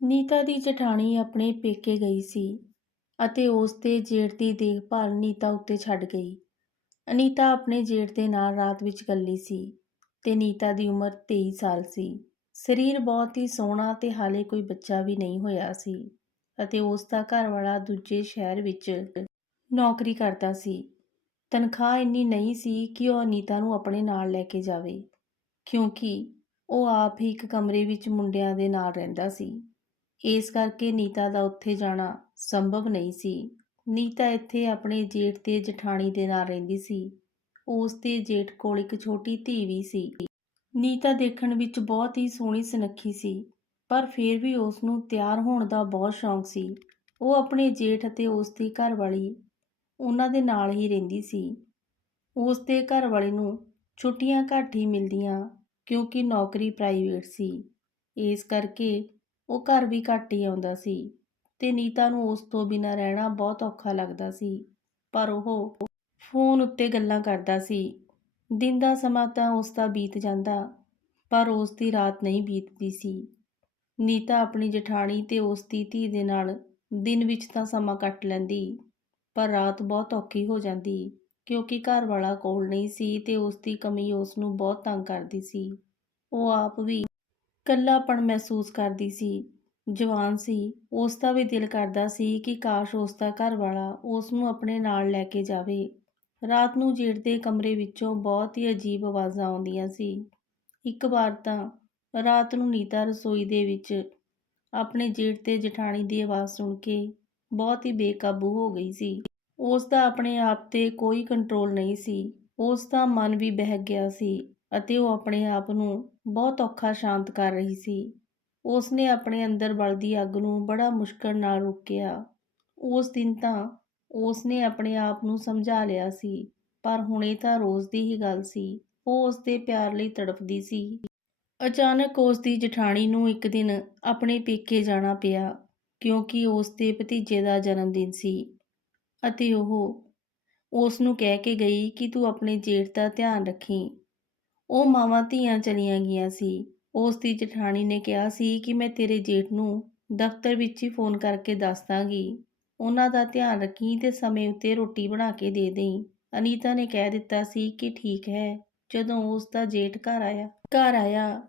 ਨੀਤਾ ਦੀ ਜਠਾਣੀ ਆਪਣੇ ਪੇਕੇ ਗਈ ਸੀ ਅਤੇ ਉਸ ਦੇ ਜੇਠ ਦੀ ਦੇਖਭਾਲ ਨੀਤਾ ਉੱਤੇ ਛੱਡ ਗਈ। ਅਨੀਤਾ ਆਪਣੇ ਜੇਠ ਦੇ ਨਾਲ ਰਾਤ ਵਿੱਚ ਇਕੱਲੀ ਸੀ ਤੇ ਨੀਤਾ ਦੀ ਉਮਰ ਤੇਈ ਸਾਲ ਸੀ। ਸਰੀਰ ਬਹੁਤ ਹੀ ਸੋਹਣਾ ਤੇ ਹਾਲੇ ਕੋਈ ਬੱਚਾ ਵੀ ਨਹੀਂ ਹੋਇਆ ਸੀ ਅਤੇ ਉਸ ਦਾ ਘਰ ਵਾਲਾ ਦੂਜੇ ਸ਼ਹਿਰ ਵਿੱਚ ਨੌਕਰੀ ਕਰਦਾ ਸੀ। ਤਨਖਾਹ ਇੰਨੀ ਨਹੀਂ ਸੀ ਕਿ ਉਹ ਅਨੀਤਾ ਨੂੰ ਆਪਣੇ ਨਾਲ ਲੈ ਕੇ ਜਾਵੇ, ਕਿਉਂਕਿ ਉਹ ਆਪ ਹੀ ਇੱਕ ਕਮਰੇ ਵਿੱਚ ਮੁੰਡਿਆਂ ਦੇ ਨਾਲ ਰਹਿੰਦਾ ਸੀ। ਇਸ ਕਰਕੇ ਨੀਤਾ ਦਾ ਉੱਥੇ ਜਾਣਾ ਸੰਭਵ ਨਹੀਂ ਸੀ। ਨੀਤਾ ਇੱਥੇ ਆਪਣੇ ਜੇਠ ਤੇ ਜਠਾਣੀ ਦੇ ਨਾਲ ਰਹਿੰਦੀ ਸੀ। ਉਸ ਦੇ ਜੇਠ ਕੋਲ ਇੱਕ ਛੋਟੀ ਧੀ ਵੀ ਸੀ। ਨੀਤਾ ਦੇਖਣ ਵਿੱਚ ਬਹੁਤ ਹੀ ਸੋਹਣੀ ਸੁਨੱਖੀ ਸੀ, ਪਰ ਫਿਰ ਵੀ ਉਸ ਨੂੰ ਤਿਆਰ ਹੋਣ ਦਾ ਬਹੁਤ ਸ਼ੌਂਕ ਸੀ। ਉਹ ਆਪਣੇ ਜੇਠ ਅਤੇ ਉਸ ਦੀ ਘਰਵਾਲੀ ਉਹਨਾਂ ਦੇ ਨਾਲ ਹੀ ਰਹਿੰਦੀ ਸੀ। ਉਸ ਦੇ ਘਰਵਾਲੀ ਨੂੰ ਛੁੱਟੀਆਂ ਘੱਟ ਹੀ ਮਿਲਦੀਆਂ ਕਿਉਂਕਿ ਨੌਕਰੀ ਪ੍ਰਾਈਵੇਟ ਸੀ। ਇਸ ਕਰਕੇ ਉਹ ਘਰ ਵੀ ਘੱਟ ਹੀ ਆਉਂਦਾ ਸੀ ਤੇ ਨੀਤਾ ਨੂੰ ਉਸ ਤੋਂ ਬਿਨਾਂ ਰਹਿਣਾ ਬਹੁਤ ਔਖਾ ਲੱਗਦਾ ਸੀ। ਪਰ ਉਹ ਫੋਨ ਉੱਤੇ ਗੱਲਾਂ ਕਰਦਾ ਸੀ। ਦਿਨ ਦਾ ਸਮਾਂ ਤਾਂ ਉਸ ਦਾ ਬੀਤ ਜਾਂਦਾ, ਪਰ ਉਸ ਦੀ ਰਾਤ ਨਹੀਂ ਬੀਤਦੀ ਸੀ। ਨੀਤਾ ਆਪਣੀ ਜਠਾਣੀ ਤੇ ਉਸ ਦੀ ਧੀ ਦੇ ਨਾਲ ਦਿਨ ਵਿੱਚ ਤਾਂ ਸਮਾਂ ਕੱਟ ਲੈਂਦੀ, ਪਰ ਰਾਤ ਬਹੁਤ ਔਖੀ ਹੋ ਜਾਂਦੀ, ਕਿਉਂਕਿ ਘਰ ਵਾਲਾ ਕੋਲ ਨਹੀਂ ਸੀ ਤੇ ਉਸ ਦੀ ਕਮੀ ਉਸ ਨੂੰ ਬਹੁਤ ਤੰਗ ਕਰਦੀ ਸੀ। ਉਹ ਆਪ ਵੀ ਇਕੱਲਾਪਣ ਮਹਿਸੂਸ ਕਰਦੀ ਸੀ। ਜਵਾਨ ਸੀ ਉਸ ਦਾ ਵੀ ਦਿਲ ਕਰਦਾ ਸੀ ਕਿ ਕਾਸ਼ ਉਸ ਦਾ ਘਰ ਵਾਲਾ ਉਸ ਨੂੰ ਆਪਣੇ ਨਾਲ ਲੈ ਕੇ ਜਾਵੇ। ਰਾਤ ਨੂੰ ਜੇਠ ਦੇ ਕਮਰੇ ਵਿੱਚੋਂ ਬਹੁਤ ਹੀ ਅਜੀਬ ਆਵਾਜ਼ਾਂ ਆਉਂਦੀਆਂ ਸੀ। ਇੱਕ ਵਾਰ ਤਾਂ ਰਾਤ ਨੂੰ ਨੀਤਾ ਰਸੋਈ ਦੇ ਵਿੱਚ ਆਪਣੇ ਜੇਠ ਤੇ ਜਠਾਣੀ ਦੀ ਆਵਾਜ਼ ਸੁਣ ਕੇ ਬਹੁਤ ਹੀ ਬੇਕਾਬੂ ਹੋ ਗਈ ਸੀ। ਉਸ ਦਾ ਆਪਣੇ ਆਪ ਤੇ ਕੋਈ ਕੰਟਰੋਲ ਨਹੀਂ ਸੀ। ਉਸ ਦਾ ਮਨ ਵੀ ਬਹਿ ਗਿਆ ਸੀ ਅਤੇ ਉਹ ਆਪਣੇ ਆਪ ਨੂੰ ਬਹੁਤ ਔਖਾ ਸ਼ਾਂਤ ਕਰ ਰਹੀ ਸੀ। ਉਸ ਨੇ ਆਪਣੇ ਅੰਦਰ ਬਲਦੀ ਅੱਗ ਨੂੰ ਬੜਾ ਮੁਸ਼ਕਲ ਨਾਲ ਰੋਕਿਆ। ਉਸ ਦਿਨ ਤਾਂ ਉਸ ਨੇ ਆਪਣੇ ਆਪ ਨੂੰ ਸਮਝਾ ਲਿਆ ਸੀ, ਪਰ ਹੁਣੇ ਤਾਂ ਰੋਜ਼ ਦੀ ਹੀ ਗੱਲ ਸੀ। ਉਹ ਉਸ ਦੇ ਪਿਆਰ ਲਈ ਤੜਫਦੀ ਸੀ। ਅਚਾਨਕ ਉਸ ਦੀ ਜਠਾਣੀ ਨੂੰ ਇੱਕ ਦਿਨ ਆਪਣੇ ਪੇਕੇ ਜਾਣਾ ਪਿਆ, ਕਿਉਂਕਿ ਉਸ ਦੇ ਭਤੀਜੇ ਦਾ ਜਨਮ ਦਿਨ ਸੀ ਅਤੇ ਉਹ ਉਸ ਨੂੰ ਕਹਿ ਕੇ ਗਈ ਕਿ ਤੂੰ ਆਪਣੇ ਜੇਠ ਦਾ ਧਿਆਨ ਰੱਖੀਂ। ਉਹ ਮਾਵਾਂ ਧੀਆਂ ਚਲੀਆਂ ਗਈਆਂ ਸੀ। ਉਸ ਦੀ ਜਠਾਣੀ ਨੇ ਕਿਹਾ ਸੀ ਕਿ ਮੈਂ ਤੇਰੇ ਜੇਠ ਨੂੰ ਦਫ਼ਤਰ ਵਿੱਚ ਹੀ ਫੋਨ ਕਰਕੇ ਦੱਸ ਦਾਂਗੀ। ਉਹਨਾਂ ਦਾ ਧਿਆਨ ਰੱਖੀ ਤੇ ਸਮੇਂ ਉੱਤੇ ਰੋਟੀ ਬਣਾ ਕੇ ਦੇ ਦੇਈ ਅਨੀਤਾ ਨੇ ਕਹਿ ਦਿੱਤਾ ਸੀ ਕਿ ਠੀਕ ਹੈ। ਜਦੋਂ ਉਸ ਦਾ ਜੇਠ ਘਰ ਆਇਆ ਘਰ ਆਇਆ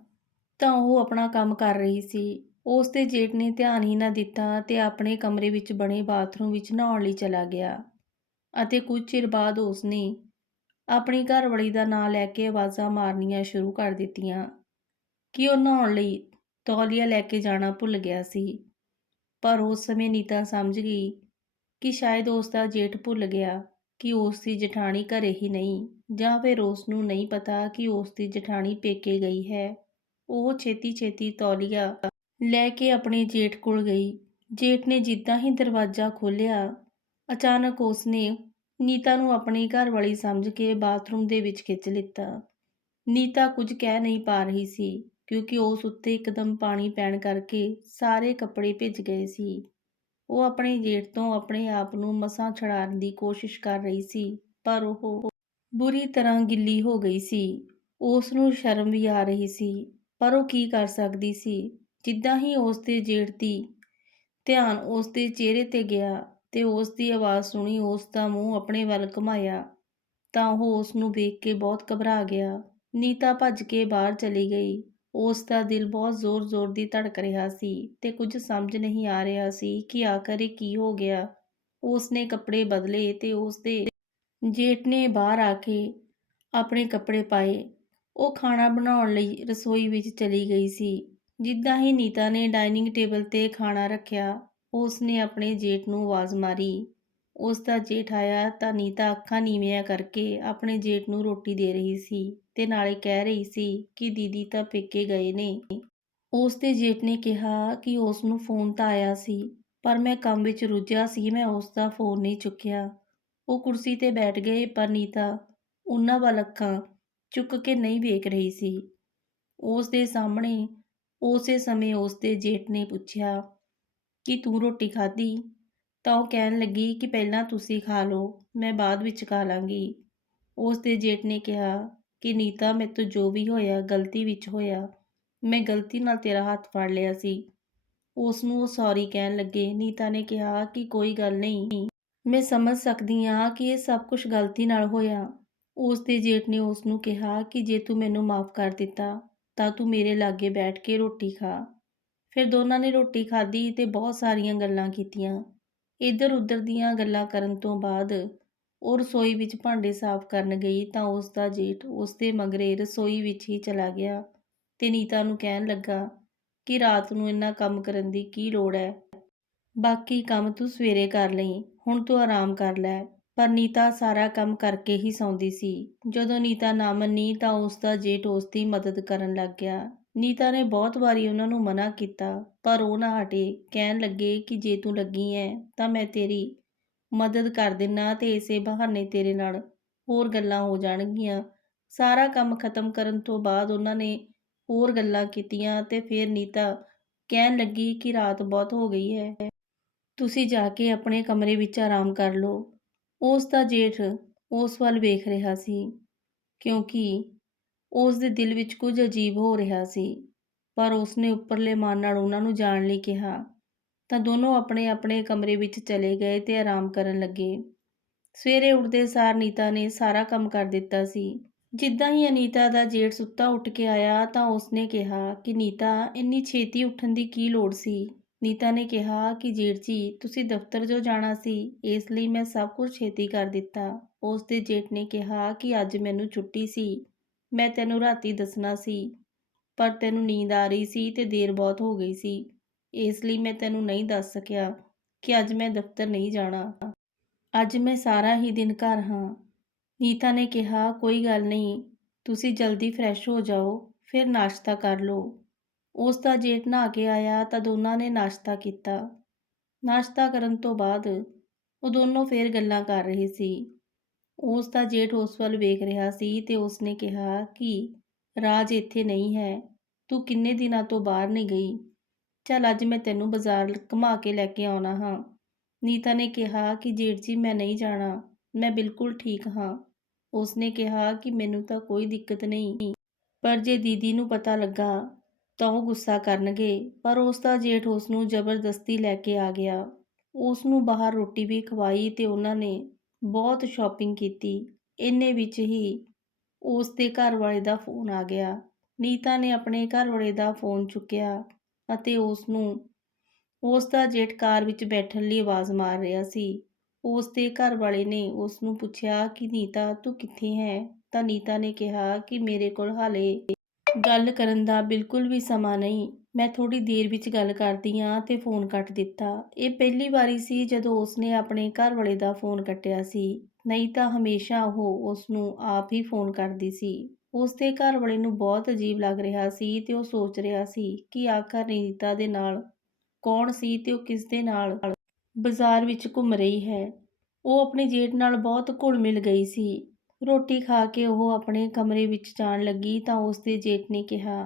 ਤਾਂ ਉਹ ਆਪਣਾ ਕੰਮ ਕਰ ਰਹੀ ਸੀ। ਉਸ ਦੇ ਜੇਠ ਨੇ ਧਿਆਨ ਹੀ ਨਾ ਦਿੱਤਾ ਤੇ ਆਪਣੇ ਕਮਰੇ ਵਿੱਚ ਬਣੇ ਬਾਥਰੂਮ ਵਿੱਚ ਨਹਾਉਣ ਲਈ ਚਲਾ ਗਿਆ ਅਤੇ ਕੁਝ ਚਿਰ ਬਾਅਦ ਉਸ ਨੇ ਆਪਣੀ ਘਰਵਾਲੀ ਦਾ ਨਾਂ ਲੈ ਕੇ ਆਵਾਜ਼ਾਂ ਮਾਰਨੀਆਂ ਸ਼ੁਰੂ ਕਰ ਦਿੱਤੀਆਂ ਕਿ ਉਹ ਨਹਾਉਣ ਲਈ ਤੌਲੀਆ ਲੈ ਕੇ ਜਾਣਾ ਭੁੱਲ ਗਿਆ ਸੀ। ਪਰ ਉਸ ਸਮੇਂ ਨੀਤਾ ਸਮਝ ਗਈ ਕਿ ਸ਼ਾਇਦ ਉਸ ਦਾ ਜੇਠ ਭੁੱਲ ਗਿਆ ਕਿ ਉਸ ਦੀ ਜਠਾਣੀ ਘਰੇ ਹੀ ਨਹੀਂ ਜਾਂ ਫਿਰ ਉਸ ਨੂੰ ਨਹੀਂ ਪਤਾ ਕਿ ਉਸ ਦੀ ਜਠਾਣੀ ਪੇਕੇ ਗਈ ਹੈ। ਉਹ ਛੇਤੀ-ਛੇਤੀ ਤੌਲੀਆ ਲੈ ਕੇ ਆਪਣੇ ਜੇਠ ਕੋਲ ਗਈ। ਜੇਠ ਨੇ ਜਿੱਦਾਂ ਹੀ ਦਰਵਾਜ਼ਾ ਖੋਲ੍ਹਿਆ, ਅਚਾਨਕ ਉਸ ਨੇ ਨੀਤਾ ਨੂੰ ਆਪਣੀ ਘਰਵਾਲੀ ਸਮਝ ਕੇ ਬਾਥਰੂਮ ਦੇ ਵਿੱਚ ਖਿੱਚ ਲਿੱਤਾ। ਨੀਤਾ ਕੁਝ ਕਹਿ ਨਹੀਂ ਪਾ ਰਹੀ ਸੀ, ਕਿਉਂਕਿ ਉਸ ਉੱਤੇ ਇੱਕਦਮ ਪਾਣੀ ਪੈਣ ਕਰਕੇ ਸਾਰੇ ਕੱਪੜੇ ਭਿੱਜ ਗਏ ਸੀ। ਉਹ ਆਪਣੇ ਜੇਠ ਤੋਂ ਆਪਣੇ ਆਪ ਨੂੰ ਮਸਾਂ ਛੜਾਉਣ ਦੀ ਕੋਸ਼ਿਸ਼ ਕਰ ਰਹੀ ਸੀ, ਪਰ ਉਹ ਬੁਰੀ ਤਰ੍ਹਾਂ ਗਿੱਲੀ ਹੋ ਗਈ ਸੀ। ਉਸ ਨੂੰ ਸ਼ਰਮ ਵੀ ਆ ਰਹੀ ਸੀ, ਪਰ ਉਹ ਕੀ ਕਰ ਸਕਦੀ ਸੀ। ਜਿੱਦਾਂ ਹੀ ਉਸ ਦੇ ਜੇਠ ਦੀ ਧਿਆਨ ਉਸ ਦੇ ਚਿਹਰੇ ਤੇ ਗਿਆ ਤੇ ਉਸ ਦੀ ਆਵਾਜ਼ ਸੁਣੀ ਉਸ ਦਾ ਮੂੰਹ ਆਪਣੇ ਵੱਲ ਘੁਮਾਇਆ, ਤਾਂ ਉਹ ਉਸ ਨੂੰ ਵੇਖ ਕੇ ਬਹੁਤ ਘਬਰਾ ਗਿਆ। ਨੀਤਾ ਭੱਜ ਕੇ ਬਾਹਰ ਚਲੀ ਗਈ। ਉਸ ਦਾ ਦਿਲ ਬਹੁਤ ਜ਼ੋਰ-ਜ਼ੋਰ ਦੀ ਧੜਕ ਰਿਹਾ ਸੀ ਤੇ ਕੁਝ ਸਮਝ ਨਹੀਂ ਆ ਰਿਹਾ ਸੀ ਕਿ ਆਖਰ ਇਹ ਕੀ ਹੋ ਗਿਆ। ਉਸ ਨੇ ਕੱਪੜੇ ਬਦਲੇ ਤੇ ਉਸ ਦੇ ਜੇਠ ਨੇ ਬਾਹਰ ਆ ਕੇ ਆਪਣੇ ਕੱਪੜੇ ਪਾਏ। ਉਹ ਖਾਣਾ ਬਣਾਉਣ ਲਈ ਰਸੋਈ ਵਿੱਚ ਚਲੀ ਗਈ ਸੀ। ਜਿੱਦਾਂ ਹੀ ਨੀਤਾ ਨੇ ਡਾਈਨਿੰਗ ਟੇਬਲ ਤੇ ਖਾਣਾ ਰੱਖਿਆ ਉਸ ਨੇ ਆਪਣੇ ਜੇਠ ਨੂੰ ਆਵਾਜ਼ ਮਾਰੀ। ਉਸ ਦਾ ਜੇਠ ਆਇਆ ਤਾਂ ਨੀਤਾ ਅੱਖਾਂ ਨੀਵੀਆਂ ਕਰਕੇ ਆਪਣੇ ਜੇਠ ਨੂੰ ਰੋਟੀ ਦੇ ਰਹੀ ਸੀ ਤੇ ਨਾਲੇ ਕਹਿ ਰਹੀ ਸੀ ਕਿ ਦੀਦੀ ਤਾਂ ਪੇਕੇ ਗਏ ਨੇ। ਉਸ ਦੇ ਜੇਠ ਨੇ ਕਿਹਾ ਕਿ ਉਸ ਨੂੰ ਫੋਨ ਤਾਂ ਆਇਆ ਸੀ, ਪਰ ਮੈਂ ਕੰਮ ਵਿੱਚ ਰੁੱਝਿਆ ਸੀ, ਮੈਂ ਉਸ ਦਾ ਫੋਨ ਨਹੀਂ ਚੁੱਕਿਆ। ਉਹ ਕੁਰਸੀ ਤੇ ਬੈਠ ਗਏ, ਪਰ ਨੀਤਾ ਉਹਨਾਂ ਵੱਲ ਅੱਖਾਂ ਚੁੱਕ ਕੇ ਨਹੀਂ ਵੇਖ ਰਹੀ ਸੀ। ਉਸ ਦੇ ਸਾਹਮਣੇ ਉਸੇ ਸਮੇਂ ਉਸ ਦੇ ਜੇਠ ਨੇ ਪੁੱਛਿਆ ਕਿ ਤੂੰ ਰੋਟੀ ਖਾਧੀ ਤਾਂ ਉਹ ਕਹਿਣ ਲੱਗੀ ਕਿ ਪਹਿਲਾਂ ਤੁਸੀਂ ਖਾ ਲਓ, ਮੈਂ ਬਾਅਦ ਵਿੱਚ ਖਾ ਲਾਂਗੀ। ਉਸ ਦੇ ਜੇਠ ਨੇ ਕਿਹਾ ਕਿ ਨੀਤਾ ਮੇਰੇ ਤੋਂ ਜੋ ਵੀ ਹੋਇਆ ਗਲਤੀ ਵਿੱਚ ਹੋਇਆ। ਮੈਂ ਗਲਤੀ ਨਾਲ ਤੇਰਾ ਹੱਥ ਫੜ ਲਿਆ ਸੀ। ਉਸ ਨੂੰ ਉਹ ਸੌਰੀ ਕਹਿਣ ਲੱਗੇ ਨੀਤਾ ਨੇ ਕਿਹਾ ਕਿ ਕੋਈ ਗੱਲ ਨਹੀਂ ਮੈਂ ਸਮਝ ਸਕਦੀ ਹਾਂ ਕਿ ਇਹ ਸਭ ਕੁਝ ਗਲਤੀ ਨਾਲ ਹੋਇਆ ਉਸ ਦੇ ਜੇਠ ਨੇ ਉਸ ਨੂੰ ਕਿਹਾ ਕਿ ਜੇ ਤੂੰ ਮੈਨੂੰ ਮਾਫ ਕਰ ਦਿੱਤਾ, ਤਾਂ ਤੂੰ ਮੇਰੇ ਲਾਗੇ ਬੈਠ ਕੇ ਰੋਟੀ ਖਾ ਫਿਰ ਦੋਨਾਂ ਨੇ ਰੋਟੀ ਖਾਧੀ ਤੇ ਬਹੁਤ ਸਾਰੀਆਂ ਗੱਲਾਂ ਕੀਤੀਆਂ। ਇੱਧਰ ਉੱਧਰ ਦੀਆਂ ਗੱਲਾਂ ਕਰਨ ਤੋਂ ਬਾਅਦ ਉਹ ਰਸੋਈ ਵਿੱਚ ਭਾਂਡੇ ਸਾਫ਼ ਕਰਨ ਗਈ ਤਾਂ ਉਸ ਦਾ ਜੇਠ ਉਸ ਦੇ ਮਗਰੇ ਰਸੋਈ ਵਿੱਚ ਹੀ ਚਲਾ ਗਿਆ ਤੇ ਨੀਤਾ ਨੂੰ ਕਹਿਣ ਲੱਗਾ ਕਿ ਰਾਤ ਨੂੰ ਇੰਨਾ ਕੰਮ ਕਰਨ ਦੀ ਕੀ ਲੋੜ ਹੈ। ਬਾਕੀ ਕੰਮ ਤੂੰ ਸਵੇਰੇ ਕਰ ਲਈ, ਹੁਣ ਤੂੰ ਆਰਾਮ ਕਰ ਲੈ। ਪਰ ਨੀਤਾ ਸਾਰਾ ਕੰਮ ਕਰਕੇ ਹੀ ਸੌਂਦੀ ਸੀ। ਜਦੋਂ ਨੀਤਾ ਨਾ ਮੰਨੀ ਤਾਂ ਉਸ ਦਾ ਜੇਠ ਉਸ ਦੀ ਮਦਦ ਕਰਨ ਲੱਗ ਗਿਆ। ਨੀਤਾ ਨੇ ਬਹੁਤ ਵਾਰੀ ਉਹਨਾਂ ਨੂੰ ਮਨਾ ਕੀਤਾ, ਪਰ ਉਹ ਨਾ ਹਟੇ, ਕਹਿਣ ਲੱਗੇ ਕਿ ਜੇ ਤੂੰ ਲੱਗੀ ਐ, ਤਾਂ ਮੈਂ ਤੇਰੀ ਮਦਦ ਕਰ ਦਿੰਨਾ ਤੇ ਇਸੇ ਬਹਾਨੇ ਤੇਰੇ ਨਾਲ ਹੋਰ ਗੱਲਾਂ ਹੋ ਜਾਣਗੀਆਂ। ਸਾਰਾ ਕੰਮ ਖਤਮ ਕਰਨ ਤੋਂ ਬਾਅਦ ਉਹਨਾਂ ਨੇ ਹੋਰ ਗੱਲਾਂ ਕੀਤੀਆਂ ਤੇ ਫਿਰ ਨੀਤਾ ਕਹਿਣ ਲੱਗੀ ਕਿ ਰਾਤ ਬਹੁਤ ਹੋ ਗਈ ਹੈ। ਤੁਸੀਂ ਜਾ ਕੇ ਆਪਣੇ ਕਮਰੇ ਵਿੱਚ ਆਰਾਮ ਕਰ ਲਓ। ਉਸ ਦਾ ਜੇਠ ਉਸ ਵੱਲ ਵੇਖ ਰਿਹਾ ਸੀ, ਕਿਉਂਕਿ ਉਸ ਦੇ ਦਿਲ ਵਿੱਚ ਕੁਝ ਅਜੀਬ ਹੋ ਰਿਹਾ ਸੀ, ਪਰ ਉਸ ਨੇ ਉੱਪਰਲੇ ਮਨ ਨਾਲ ਉਹਨਾਂ ਨੂੰ ਜਾਣ ਲਈ ਕਿਹਾ। ਤਾਂ ਦੋਨੋਂ ਆਪਣੇ ਆਪਣੇ ਕਮਰੇ ਵਿੱਚ ਚਲੇ ਗਏ ਤੇ ਆਰਾਮ ਕਰਨ ਲੱਗੇ। ਸਵੇਰੇ ਉੱਠਦੇ ਸਾਰ ਨੀਤਾ ਨੇ ਸਾਰਾ ਕੰਮ ਕਰ ਦਿੱਤਾ ਸੀ। ਜਿੱਦਾਂ ਹੀ ਅਨੀਤਾ ਦਾ ਜੇਠ ਸੁੱਤਾ ਉੱਠ ਕੇ ਆਇਆ ਤਾਂ ਉਸਨੇ ਕਿਹਾ ਕਿ, ਨੀਤਾ, ਇੰਨੀ ਛੇਤੀ ਉੱਠਣ ਦੀ ਕੀ ਲੋੜ ਸੀ? ਨੀਤਾ ਨੇ ਕਿਹਾ ਕਿ, ਜੇਠ ਜੀ, ਤੁਸੀਂ ਦਫ਼ਤਰ ਜੋ ਜਾਣਾ ਸੀ, ਇਸ ਲਈ ਮੈਂ ਸਭ ਕੁਝ ਛੇਤੀ ਕਰ ਦਿੱਤਾ। ਉਸ ਦੇ ਜੇਠ ਨੇ ਕਿਹਾ ਕਿ, ਅੱਜ ਮੈਨੂੰ ਛੁੱਟੀ ਸੀ। ਮੈਂ ਤੈਨੂੰ ਰਾਤੀ ਦੱਸਣਾ ਸੀ, ਪਰ ਤੈਨੂੰ ਨੀਂਦ ਆ ਰਹੀ ਸੀ ਤੇ ਦੇਰ ਬਹੁਤ ਹੋ ਗਈ ਸੀ। ਇਸ ਲਈ ਮੈਂ ਤੈਨੂੰ ਨਹੀਂ ਦੱਸ ਸਕਿਆ ਕਿ ਅੱਜ ਮੈਂ ਦਫ਼ਤਰ ਨਹੀਂ ਜਾਣਾ। ਅੱਜ ਮੈਂ ਸਾਰਾ ਹੀ ਦਿਨ ਘਰ ਹਾਂ। ਨੀਤਾ ਨੇ ਕਿਹਾ, ਕੋਈ ਗੱਲ ਨਹੀਂ, ਤੁਸੀਂ ਜਲਦੀ ਫਰੈਸ਼ ਹੋ ਜਾਓ, ਫਿਰ ਨਾਸ਼ਤਾ ਕਰ ਲਓ। ਉਸ ਦਾ ਜੇਠ ਨਹਾ ਕੇ ਆਇਆ ਤਾਂ ਦੋਨਾਂ ਨੇ ਨਾਸ਼ਤਾ ਕੀਤਾ। ਨਾਸ਼ਤਾ ਕਰਨ ਤੋਂ ਬਾਅਦ ਉਹ ਦੋਨੋਂ ਫੇਰ ਗੱਲਾਂ ਕਰ ਰਹੇ ਸੀ। ਉਸ ਦਾ ਜੇਠ ਉਸ ਵੱਲ ਵੇਖ ਰਿਹਾ ਸੀ ਤੇ ਉਸਨੇ ਕਿਹਾ ਕਿ, ਰਾਜ ਇੱਥੇ ਨਹੀਂ ਹੈ। ਤੂੰ ਕਿੰਨੇ ਦਿਨਾਂ ਤੋਂ ਬਾਹਰ ਨਹੀਂ ਗਈ। ਚੱਲ ਅੱਜ ਮੈਂ ਤੈਨੂੰ ਬਾਜ਼ਾਰ ਘੁਮਾ ਕੇ ਲੈ ਕੇ ਆਉਣਾ ਹਾਂ ਨੀਤਾ ਨੇ ਕਿਹਾ ਕਿ, ਜੇਠ ਜੀ, ਮੈਂ ਨਹੀਂ ਜਾਣਾ। ਮੈਂ ਬਿਲਕੁਲ ਠੀਕ ਹਾਂ ਉਸ ਨੇ ਕਿਹਾ ਕਿ, ਮੈਨੂੰ ਤਾਂ ਕੋਈ ਦਿੱਕਤ ਨਹੀਂ। ਪਰ ਜੇ ਦੀਦੀ ਨੂੰ ਪਤਾ ਲੱਗਾ, ਤਾਂ ਉਹ ਗੁੱਸਾ ਕਰਨਗੇ ਪਰ ਉਸ ਦਾ ਜੇਠ ਉਸ ਨੂੰ ਜ਼ਬਰਦਸਤੀ ਲੈ ਕੇ ਆ ਗਿਆ। ਉਸ ਨੂੰ ਬਾਹਰ ਰੋਟੀ ਵੀ ਖਵਾਈ ਤੇ ਉਹਨਾਂ ਨੇ ਬਹੁਤ ਸ਼ਾਪਿੰਗ ਕੀਤੀ। ਇੰਨੇ ਵਿੱਚ ਹੀ ਉਸ ਦੇ ਘਰ ਵਾਲੇ ਦਾ ਫੋਨ ਆ ਗਿਆ। ਨੀਤਾ ਨੇ ਆਪਣੇ ਘਰ ਵਾਲੇ ਦਾ ਫੋਨ ਚੁੱਕਿਆ ਅਤੇ ਉਸ ਨੂੰ ਉਸ ਦਾ ਜੇਠ ਕਾਰ ਵਿੱਚ ਬੈਠਣ ਲਈ ਆਵਾਜ਼ ਮਾਰ ਰਿਹਾ ਸੀ। ਉਸ ਦੇ ਘਰ ਵਾਲੇ ਨੇ ਉਸ ਨੂੰ ਪੁੱਛਿਆ ਕਿ, ਨੀਤਾ, ਤੂੰ ਕਿੱਥੇ ਹੈ? ਤਾਂ ਨੀਤਾ ਨੇ ਕਿਹਾ ਕਿ, ਮੇਰੇ ਕੋਲ ਹਾਲੇ ਗੱਲ ਕਰਨ ਦਾ ਬਿਲਕੁਲ ਵੀ ਸਮਾਂ ਨਹੀਂ। ਮੈਂ ਥੋੜੀ ਦੇਰ ਵਿੱਚ ਗੱਲ ਕਰਦੀ ਹਾਂ ਤੇ ਫੋਨ ਕੱਟ ਦਿੱਤਾ। ਇਹ ਪਹਿਲੀ ਵਾਰੀ ਸੀ ਜਦੋਂ ਉਸਨੇ ਆਪਣੇ ਘਰ ਵਾਲੇ ਦਾ ਫੋਨ ਕੱਟਿਆ ਸੀ। ਨਹੀਂ ਤਾਂ ਹਮੇਸ਼ਾ ਉਹ ਉਸ ਨੂੰ ਆਪ ਹੀ ਫੋਨ ਕਰਦੀ ਸੀ। ਉਸ ਦੇ ਘਰ ਵਾਲੇ ਨੂੰ ਬਹੁਤ ਅਜੀਬ ਲੱਗ ਰਿਹਾ ਸੀ ਤੇ ਉਹ ਸੋਚ ਰਿਹਾ ਸੀ ਕਿ ਆਖਰ ਨੀਤਾ ਦੇ ਨਾਲ ਕੌਣ ਸੀ ਤੇ ਉਹ ਕਿਸ ਦੇ ਨਾਲ ਬਾਜ਼ਾਰ ਵਿੱਚ ਘੁੰਮ ਰਹੀ ਹੈ। ਉਹ ਆਪਣੇ ਜੇਠ ਨਾਲ ਬਹੁਤ ਘੁਲ ਮਿਲ ਗਈ ਸੀ। ਰੋਟੀ ਖਾ ਕੇ ਉਹ ਆਪਣੇ ਕਮਰੇ ਵਿੱਚ ਜਾਣ ਲੱਗੀ ਤਾਂ ਉਸ ਦੇ ਜੇਠ ਨੇ ਕਿਹਾ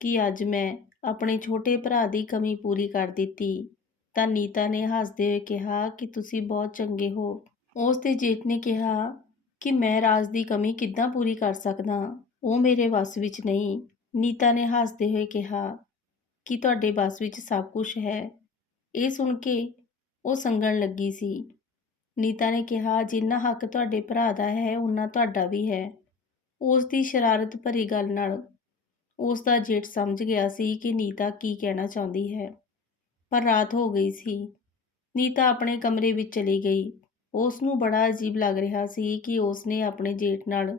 ਕਿ ਅੱਜ ਮੈਂ ਆਪਣੇ ਛੋਟੇ ਭਰਾ ਦੀ ਕਮੀ ਪੂਰੀ ਕਰ ਦਿੱਤੀ। ਤਾਂ ਨੀਤਾ ਨੇ ਹੱਸਦੇ ਹੋਏ ਕਿਹਾ ਕਿ ਤੁਸੀਂ ਬਹੁਤ ਚੰਗੇ ਹੋ। ਉਸ ਦੇ ਜੇਠ ਨੇ ਕਿਹਾ ਕਿ ਮੈਂ ਰਾਜ ਦੀ ਕਮੀ ਕਿੱਦਾਂ ਪੂਰੀ ਕਰ ਸਕਦਾ? ਉਹ ਮੇਰੇ ਵੱਸ ਵਿੱਚ ਨਹੀਂ। ਨੀਤਾ ਨੇ ਹੱਸਦੇ ਹੋਏ ਕਿਹਾ ਕਿ ਤੁਹਾਡੇ ਵੱਸ ਵਿੱਚ ਸਭ ਕੁਝ ਹੈ। ਇਹ ਸੁਣ ਕੇ ਉਹ ਸੰਗਣ ਲੱਗੀ ਸੀ। ਨੀਤਾ ਨੇ ਕਿਹਾ, ਜਿੰਨਾ ਹੱਕ ਤੁਹਾਡੇ ਭਰਾ ਦਾ ਹੈ ਉਨਾ ਤੁਹਾਡਾ ਵੀ ਹੈ। ਉਸ ਦੀ ਸ਼ਰਾਰਤ ਭਰੀ ਗੱਲ ਨਾਲ ਉਸ ਦਾ ਜੇਠ ਸਮਝ ਗਿਆ ਸੀ ਕਿ ਨੀਤਾ ਕੀ ਕਹਿਣਾ ਚਾਹੁੰਦੀ ਹੈ। ਪਰ ਰਾਤ ਹੋ ਗਈ ਸੀ। ਨੀਤਾ ਆਪਣੇ ਕਮਰੇ ਵਿੱਚ ਚਲੀ ਗਈ। ਉਸ ਨੂੰ ਬੜਾ ਅਜੀਬ ਲੱਗ ਰਿਹਾ ਸੀ ਕਿ ਉਸ ਨੇ ਆਪਣੇ ਜੇਠ ਨਾਲ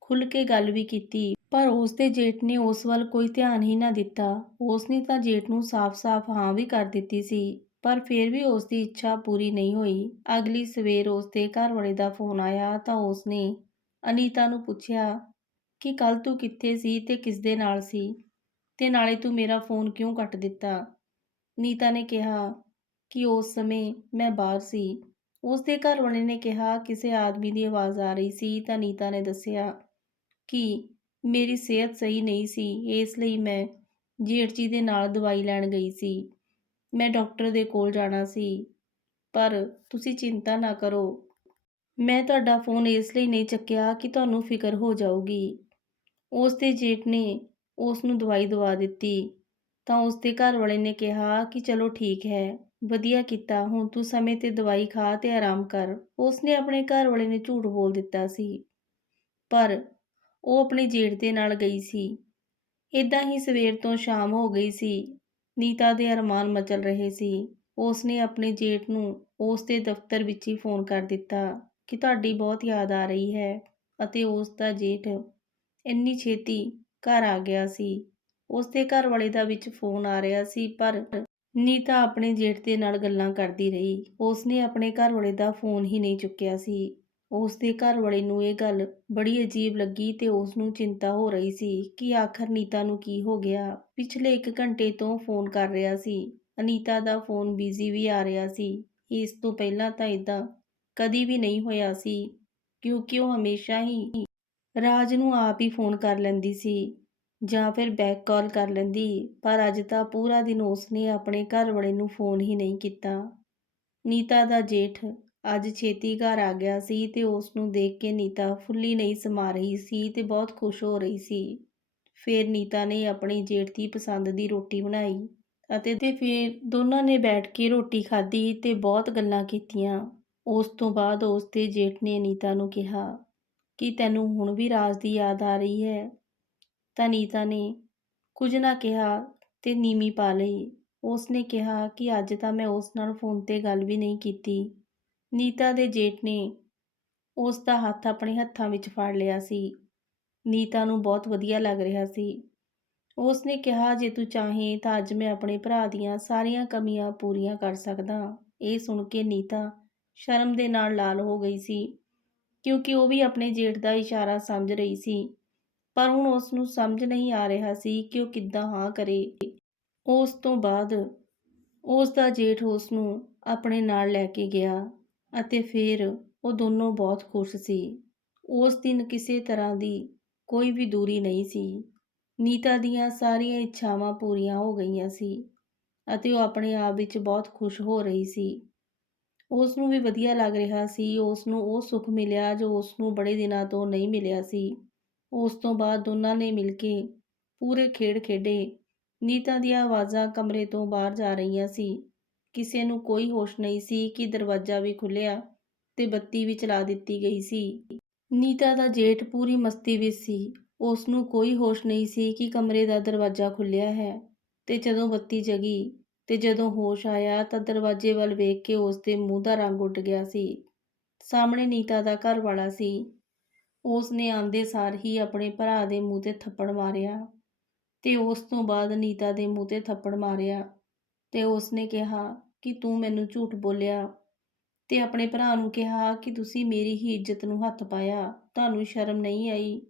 ਖੁੱਲ੍ਹ ਕੇ ਗੱਲ ਵੀ ਕੀਤੀ। ਪਰ ਉਸ ਦੇ ਜੇਠ ਨੇ ਉਸ ਵੱਲ ਕੋਈ ਧਿਆਨ ਹੀ ਨਾ ਦਿੱਤਾ। ਉਸ ਨੇ ਤਾਂ ਜੇਠ ਨੂੰ ਸਾਫ਼-ਸਾਫ਼ ਹਾਂ ਵੀ ਕਰ ਦਿੱਤੀ ਸੀ, ਪਰ ਫਿਰ ਵੀ ਉਸ ਦੀ ਇੱਛਾ ਪੂਰੀ ਨਹੀਂ ਹੋਈ। ਅਗਲੀ ਸਵੇਰ ਉਸ ਦੇ ਘਰ ਵਾਲੇ ਦਾ ਫੋਨ ਆਇਆ ਤਾਂ ਉਸ ਨੇ ਅਨੀਤਾ ਨੂੰ ਪੁੱਛਿਆ ਕਿ ਕੱਲ ਤੂੰ ਕਿੱਥੇ ਸੀ ਤੇ ਕਿਸ ਦੇ ਨਾਲ ਸੀ? ਤੇ ਨਾਲੇ ਤੂੰ ਮੇਰਾ ਫੋਨ ਕਿਉਂ ਕੱਟ ਦਿੱਤਾ? ਨੀਤਾ ਨੇ ਕਿਹਾ ਕਿ ਉਸ ਸਮੇਂ ਮੈਂ ਬਾਹਰ ਸੀ। ਉਸ ਦੇ ਘਰ ਵਾਲੇ ਨੇ ਕਿਹਾ, ਕਿਸੇ ਆਦਮੀ ਦੀ ਆਵਾਜ਼ ਆ ਰਹੀ ਸੀ ਤਾਂ ਨੀਤਾ ਨੇ ਦੱਸਿਆ ਕਿ ਮੇਰੀ ਸਿਹਤ ਸਹੀ ਨਹੀਂ ਸੀ, ਇਸ ਲਈ ਮੈਂ ਜੇਠ ਜੀ ਦੇ ਨਾਲ ਦਵਾਈ ਲੈਣ ਗਈ ਸੀ। ਮੈਂ ਡਾਕਟਰ ਦੇ ਕੋਲ ਜਾਣਾ ਸੀ, ਪਰ ਤੁਸੀਂ ਚਿੰਤਾ ਨਾ ਕਰੋ। ਮੈਂ ਤੁਹਾਡਾ ਫੋਨ ਇਸ ਲਈ ਨਹੀਂ ਚੱਕਿਆ ਕਿ ਤੁਹਾਨੂੰ ਫਿਕਰ ਹੋ ਜਾਊਗੀ। ਉਸ ਦੇ ਜੇਠ ਨੇ ਉਸ ਨੂੰ ਦਵਾਈ ਦਵਾ ਦਿੱਤੀ। ਤਾਂ ਉਸਦੇ ਘਰ ਵਾਲੇ ਨੇ ਕਿਹਾ ਕਿ ਚਲੋ ਠੀਕ ਹੈ, ਵਧੀਆ ਕੀਤਾ, ਹੁਣ ਤੂੰ ਸਮੇਂ ਤੇ ਦਵਾਈ ਖਾ ਤੇ ਆਰਾਮ ਕਰ। ਉਸ ਨੇ ਆਪਣੇ ਘਰ ਵਾਲੇ ਨੇ ਝੂਠ ਬੋਲ ਦਿੱਤਾ ਸੀ। ਪਰ ਉਹ ਆਪਣੇ ਜੇਠ ਦੇ ਨਾਲ ਗਈ ਸੀ। ਇਦਾਂ ਹੀ ਸਵੇਰ ਤੋਂ ਸ਼ਾਮ ਹੋ ਗਈ ਸੀ। ਨੀਤਾ ਦੇ ਅਰਮਾਨ ਮਚਲ ਰਹੇ ਸੀ। ਉਸ ਨੇ ਆਪਣੇ ਜੇਠ ਨੂੰ ਉਸ ਦੇ ਦਫ਼ਤਰ ਵਿੱਚ ਹੀ ਫੋਨ ਕਰ ਦਿੱਤਾ ਕਿ ਤੁਹਾਡੀ ਬਹੁਤ ਯਾਦ ਆ ਰਹੀ ਹੈ ਅਤੇ ਉਸ ਦਾ ਜੇਠ ਇੰਨੀ ਛੇਤੀ ਘਰ ਆ ਗਿਆ ਸੀ। ਉਸ ਦੇ ਘਰ ਵਾਲੇ ਦਾ ਵਿੱਚ ਫੋਨ ਆ ਰਿਹਾ ਸੀ, ਪਰ ਨੀਤਾ ਆਪਣੇ ਜੇਠ ਦੇ ਨਾਲ ਗੱਲਾਂ ਕਰਦੀ ਰਹੀ। ਉਸਨੇ ਆਪਣੇ ਘਰ ਵਾਲੇ ਦਾ ਫੋਨ ਹੀ ਨਹੀਂ ਚੁੱਕਿਆ ਸੀ। ਉਸ ਦੇ ਘਰ ਵਾਲੇ ਨੂੰ ਇਹ ਗੱਲ ਬੜੀ ਅਜੀਬ ਲੱਗੀ ਤੇ ਉਸ ਨੂੰ ਚਿੰਤਾ ਹੋ ਰਹੀ ਸੀ ਕਿ ਆਖਰ ਨੀਤਾ ਨੂੰ ਕੀ ਹੋ ਗਿਆ। ਪਿਛਲੇ 1 ਘੰਟੇ ਤੋਂ ਫੋਨ ਕਰ ਰਿਹਾ ਸੀ। ਅਨੀਤਾ ਦਾ ਫੋਨ ਬਿਜ਼ੀ ਵੀ ਆ ਰਿਹਾ ਸੀ। ਇਸ ਤੋਂ ਪਹਿਲਾਂ ਤਾਂ ਇਦਾਂ ਕਦੀ ਵੀ ਨਹੀਂ ਹੋਇਆ ਸੀ, ਕਿਉਂਕਿ ਉਹ ਹਮੇਸ਼ਾ ਹੀ ਰਾਜ ਨੂੰ ਆਪ ਹੀ ਫੋਨ ਕਰ ਲੈਂਦੀ ਸੀ ਜਾਂ ਫਿਰ ਬੈਕ ਕਾਲ ਕਰ ਲੈਂਦੀ, ਪਰ ਅੱਜ ਤਾਂ ਪੂਰਾ ਦਿਨ ਉਸਨੇ ਆਪਣੇ ਘਰ ਵਾਲੇ ਨੂੰ ਫੋਨ ਹੀ ਨਹੀਂ ਕੀਤਾ। ਨੀਤਾ ਦਾ ਜੇਠ ਅੱਜ ਛੇਤੀ ਘਰ ਆ ਗਿਆ ਸੀ ਤੇ ਉਸ ਨੂੰ ਦੇਖ ਕੇ ਨੀਤਾ ਫੁੱਲੀ ਨਹੀਂ ਸਮਾ ਰਹੀ ਸੀ ਤੇ ਬਹੁਤ ਖੁਸ਼ ਹੋ ਰਹੀ ਸੀ। ਫਿਰ ਨੀਤਾ ਨੇ ਆਪਣੀ ਜੇਠ ਦੀ ਪਸੰਦ ਦੀ ਰੋਟੀ ਬਣਾਈ ਅਤੇ ਤੇ ਫਿਰ ਦੋਨਾਂ ਨੇ ਬੈਠ ਕੇ ਰੋਟੀ ਖਾਧੀ ਤੇ ਬਹੁਤ ਗੱਲਾਂ ਕੀਤੀਆਂ। ਉਸ ਤੋਂ ਬਾਅਦ ਉਸ ਦੇ ਜੇਠ ਨੇ ਨੀਤਾ ਨੂੰ ਕਿਹਾ ਕਿ ਤੈਨੂੰ ਹੁਣ ਵੀ ਰਾਜ ਦੀ ਯਾਦ ਆ ਰਹੀ ਹੈ। ਤਾਂ ਨੀਤਾ ਨੇ ਕੁਝ ਨਾ ਕਿਹਾ ਤੇ ਨੀਮੀ ਪਾ ਲਈ। ਉਸ ਨੇ ਕਿਹਾ ਕਿ ਅੱਜ ਤਾਂ ਮੈਂ ਉਸ ਨਾਲ ਫੋਨ ਤੇ ਗੱਲ ਵੀ ਨਹੀਂ ਕੀਤੀ। ਨੀਤਾ ਦੇ ਜੇਠ ਨੇ ਉਸ ਦਾ ਹੱਥ ਆਪਣੇ ਹੱਥਾਂ ਵਿੱਚ ਫੜ ਲਿਆ ਸੀ। ਨੀਤਾ ਨੂੰ ਬਹੁਤ ਵਧੀਆ ਲੱਗ ਰਿਹਾ ਸੀ। ਉਸ ਨੇ ਕਿਹਾ, ਜੇ ਤੂੰ ਚਾਹੇ ਤਾਂ ਅੱਜ ਮੈਂ ਆਪਣੇ ਭਰਾ ਦੀਆਂ ਸਾਰੀਆਂ ਕਮੀਆਂ ਪੂਰੀਆਂ ਕਰ ਸਕਦਾ। ਇਹ ਸੁਣ ਕੇ ਨੀਤਾ ਸ਼ਰਮ ਦੇ ਨਾਲ ਲਾਲ ਹੋ ਗਈ ਸੀ। ਕਿਉਂਕਿ ਉਹ ਵੀ ਆਪਣੇ ਜੇਠ ਦਾ ਇਸ਼ਾਰਾ ਸਮਝ ਰਹੀ ਸੀ। ਪਰ ਹੁਣ ਉਸ ਨੂੰ ਸਮਝ ਨਹੀਂ ਆ ਰਿਹਾ ਸੀ ਕਿ ਉਹ ਕਿੱਦਾਂ ਹਾਂ ਕਰੇ। ਉਸ ਤੋਂ ਬਾਅਦ ਉਸ ਦਾ ਜੇਠ ਉਸ ਨੂੰ ਆਪਣੇ ਨਾਲ ਲੈ ਕੇ ਗਿਆ ਅਤੇ ਫਿਰ ਉਹ ਦੋਨੋਂ ਬਹੁਤ ਖੁਸ਼ ਸੀ। ਉਸ ਦਿਨ ਕਿਸੇ ਤਰ੍ਹਾਂ ਦੀ ਕੋਈ ਵੀ ਦੂਰੀ ਨਹੀਂ ਸੀ। ਨੀਤਾ ਦੀਆਂ ਸਾਰੀਆਂ ਇੱਛਾਵਾਂ ਪੂਰੀਆਂ ਹੋ ਗਈਆਂ ਸੀ ਅਤੇ ਉਹ ਆਪਣੇ ਆਪ ਵਿੱਚ ਬਹੁਤ ਖੁਸ਼ ਹੋ ਰਹੀ ਸੀ। ਉਸ ਨੂੰ ਵੀ ਵਧੀਆ ਲੱਗ ਰਿਹਾ ਸੀ ਉਸ ਨੂੰ ਉਹ ਸੁੱਖ ਮਿਲਿਆ ਜੋ ਉਸ ਨੂੰ ਬੜੇ ਦਿਨਾਂ ਤੋਂ ਨਹੀਂ ਮਿਲਿਆ ਸੀ। ਉਸ ਤੋਂ ਬਾਅਦ ਦੋਨਾਂ ਨੇ ਮਿਲ ਕੇ ਪੂਰੇ ਖੇਡ ਖੇਡੇ। ਨੀਤਾ ਦੀਆਂ ਆਵਾਜ਼ਾਂ ਕਮਰੇ ਤੋਂ ਬਾਹਰ ਜਾ ਰਹੀਆਂ ਸੀ। ਕਿਸੇ ਨੂੰ ਕੋਈ ਹੋਸ਼ ਨਹੀਂ ਸੀ ਕਿ ਦਰਵਾਜ਼ਾ ਵੀ ਖੁੱਲਿਆ ਤੇ ਬੱਤੀ ਵੀ ਚਲਾ ਦਿੱਤੀ ਗਈ ਸੀ। ਨੀਤਾ ਦਾ ਜੇਠ ਪੂਰੀ ਮਸਤੀ ਵਿੱਚ ਸੀ। ਉਸ ਨੂੰ ਕੋਈ ਹੋਸ਼ ਨਹੀਂ ਸੀ ਕਿ ਕਮਰੇ ਦਾ ਦਰਵਾਜ਼ਾ ਖੁੱਲਿਆ ਹੈ ਤੇ ਜਦੋਂ ਬੱਤੀ ਜਗੀ ਤੇ ਜਦੋਂ ਹੋਸ਼ ਆਇਆ ਤਾਂ ਦਰਵਾਜ਼ੇ ਵੱਲ ਵੇਖ ਕੇ ਉਸ ਦੇ ਮੂੰਹ ਦਾ ਰੰਗ ਉੱਡ ਗਿਆ ਸੀ। ਸਾਹਮਣੇ ਨੀਤਾ ਦਾ ਘਰ ਵਾਲਾ ਸੀ। ਉਸ ਨੇ ਆਂਦੇ ਸਾਰ ਹੀ ਆਪਣੇ ਭਰਾ ਦੇ ਮੂੰਹ ਤੇ ਥੱਪੜ ਮਾਰਿਆ ਤੇ ਉਸ ਤੋਂ ਬਾਅਦ ਨੀਤਾ ਦੇ ਮੂੰਹ ਤੇ ਥੱਪੜ ਮਾਰਿਆ ਤੇ ਉਸ ਨੇ ਕਿਹਾ ਕਿ ਤੂੰ ਮੈਨੂੰ ਝੂਠ ਬੋਲਿਆ ਤੇ ਆਪਣੇ ਭਰਾ ਨੂੰ ਕਿਹਾ ਕਿ ਤੁਸੀਂ ਮੇਰੀ ਹੀ ਇੱਜ਼ਤ ਨੂੰ ਹੱਥ ਪਾਇਆ, ਤੁਹਾਨੂੰ ਸ਼ਰਮ ਨਹੀਂ ਆਈ।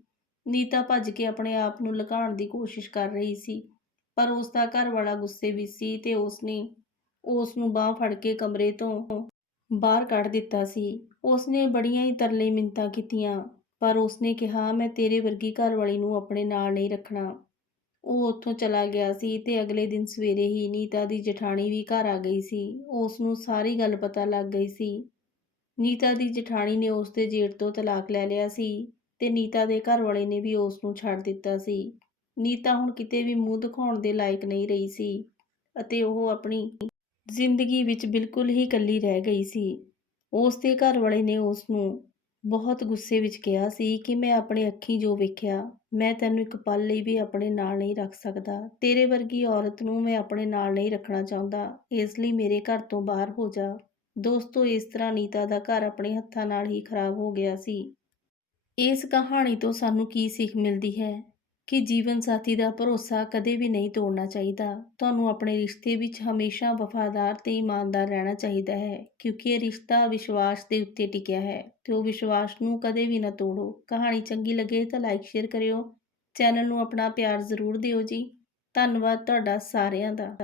ਨੀਤਾ ਭੱਜ ਕੇ ਆਪਣੇ ਆਪ ਨੂੰ ਲੁਕਾਉਣ ਦੀ ਕੋਸ਼ਿਸ਼ ਕਰ ਰਹੀ ਸੀ। ਪਰ ਉਸ ਦਾ ਘਰ ਵਾਲਾ ਗੁੱਸੇ ਵਿੱਚ ਸੀ ਤੇ ਉਸ ਨੇ ਉਸ ਨੂੰ ਬਾਹ ਫੜ ਕੇ ਕਮਰੇ ਤੋਂ ਬਾਹਰ ਕੱਢ ਦਿੱਤਾ ਸੀ। ਉਸ ਨੇ ਬੜੀਆਂ ਹੀ ਤਰਲੇ ਮਿੰਤਾਂ ਕੀਤੀਆਂ, ਪਰ ਉਸ ਨੇ ਕਿਹਾ, ਮੈਂ ਤੇਰੇ ਵਰਗੀ ਘਰ ਵਾਲੀ ਨੂੰ ਆਪਣੇ ਨਾਲ ਨਹੀਂ ਰੱਖਣਾ। ਉਹ ਉੱਥੋਂ ਚਲਾ ਗਿਆ ਸੀ ਤੇ ਅਗਲੇ ਦਿਨ ਸਵੇਰੇ ਹੀ ਨੀਤਾ ਦੀ ਜਠਾਣੀ ਵੀ ਘਰ ਆ ਗਈ ਸੀ। ਉਸ ਨੂੰ ਸਾਰੀ ਗੱਲ ਪਤਾ ਲੱਗ ਗਈ ਸੀ। ਨੀਤਾ ਦੀ ਜਠਾਣੀ ਨੇ ਉਸ ਦੇ ਜੇਠ ਤੋਂ ਤਲਾਕ ਲੈ ਲਿਆ ਸੀ ਤੇ ਨੀਤਾ ਦੇ ਘਰ ਵਾਲੇ ਨੇ ਵੀ ਉਸ ਨੂੰ ਛੱਡ ਦਿੱਤਾ ਸੀ। ਨੀਤਾ ਹੁਣ ਕਿਤੇ ਵੀ ਮੂੰਹ ਦਿਖਾਉਣ ਦੇ ਲਾਇਕ ਨਹੀਂ ਰਹੀ ਸੀ ਅਤੇ ਉਹ ਆਪਣੀ ਜ਼ਿੰਦਗੀ ਵਿੱਚ ਬਿਲਕੁਲ ਹੀ ਇਕੱਲੀ ਰਹਿ ਗਈ ਸੀ। ਉਸ ਦੇ ਘਰ ਵਾਲੇ ਨੇ ਉਸ ਨੂੰ ਬਹੁਤ ਗੁੱਸੇ ਵਿੱਚ ਕਿਹਾ ਸੀ ਕਿ ਮੈਂ ਆਪਣੇ ਅੱਖੀਂ ਜੋ ਵੇਖਿਆ, ਮੈਂ ਤੈਨੂੰ ਇੱਕ ਪਲ ਲਈ ਵੀ ਆਪਣੇ ਨਾਲ ਨਹੀਂ ਰੱਖ ਸਕਦਾ। ਤੇਰੇ ਵਰਗੀ ਔਰਤ ਨੂੰ ਮੈਂ ਆਪਣੇ ਨਾਲ ਨਹੀਂ ਰੱਖਣਾ ਚਾਹੁੰਦਾ। ਇਸ ਲਈ ਮੇਰੇ ਘਰ ਤੋਂ ਬਾਹਰ ਹੋ ਜਾ। ਦੋਸਤੋ, ਇਸ ਤਰ੍ਹਾਂ ਨੀਤਾ ਦਾ ਘਰ ਆਪਣੇ ਹੱਥਾਂ ਨਾਲ ਹੀ ਖਰਾਬ ਹੋ ਗਿਆ ਸੀ। ਇਸ ਕਹਾਣੀ ਤੋਂ ਸਾਨੂੰ ਕੀ ਸਿੱਖ ਮਿਲਦੀ ਹੈ? ਕਿ ਜੀਵਨ ਸਾਥੀ ਦਾ ਭਰੋਸਾ ਕਦੇ ਵੀ ਨਹੀਂ ਤੋੜਨਾ ਚਾਹੀਦਾ। ਤੁਹਾਨੂੰ ਆਪਣੇ ਰਿਸ਼ਤੇ ਵਿੱਚ ਹਮੇਸ਼ਾ ਵਫਾਦਾਰ ਤੇ ਇਮਾਨਦਾਰ ਰਹਿਣਾ ਚਾਹੀਦਾ ਹੈ, ਕਿਉਂਕਿ ਇਹ ਰਿਸ਼ਤਾ ਵਿਸ਼ਵਾਸ ਦੇ ਉੱਤੇ ਟਿਕਿਆ ਹੈ ਤੇ ਉਹ ਵਿਸ਼ਵਾਸ ਨੂੰ ਕਦੇ ਵੀ ਨਾ ਤੋੜੋ। ਕਹਾਣੀ ਚੰਗੀ ਲੱਗੇ ਤਾਂ ਲਾਈਕ ਸ਼ੇਅਰ ਕਰਿਓ। ਚੈਨਲ ਨੂੰ ਆਪਣਾ ਪਿਆਰ ਜ਼ਰੂਰ ਦਿਓ ਜੀ। ਧੰਨਵਾਦ ਤੁਹਾਡਾ ਸਾਰਿਆਂ ਦਾ।